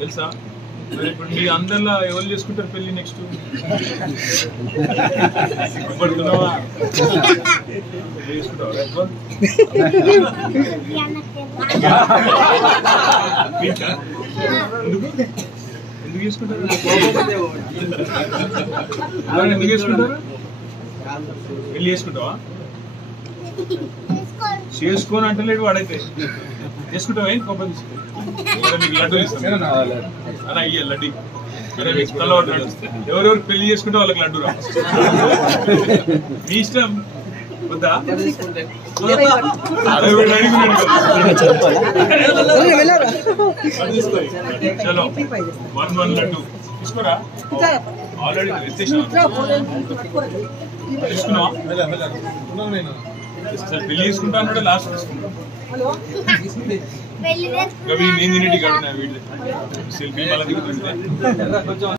తెలుసా? మరి ఇప్పుడు మీ అందరిలో ఎవరు చేసుకుంటారు పెళ్లి నెక్స్ట్? సిగ్గుపడుతున్నావా? చేసుకుంటావా ఎక్కువ? ఎందుకు ఎందుకు చేసుకుంటారు? ఎందుకు చేసుకుంటారు? పెళ్లి చేసుకుంటావా? చేసుకోని అంటలేడు వాడైతే. చేసుకుంటావా? ఏంటి కోపం తీసుకుంటా? మీకు లడ్డూలు ఇస్తాను అలా అయ్యే లడ్డీ. ఎవరెవరు పెళ్లి చేసుకుంటే వాళ్ళకి లడ్డు రా. మీ ఇష్టం. వద్దా? చలో 1 లడ్డు తీసుకోరా. ఆల్రెడీ తీసుకున్నావా? పెళ్లి తీసుకుంటా అన్నాడు, లాస్ట్ తీసుకుంటా. నేను తినేటి కాదు నా వీళ్ళు సెల్ఫీ మళ్ళీ దిగుతుంది.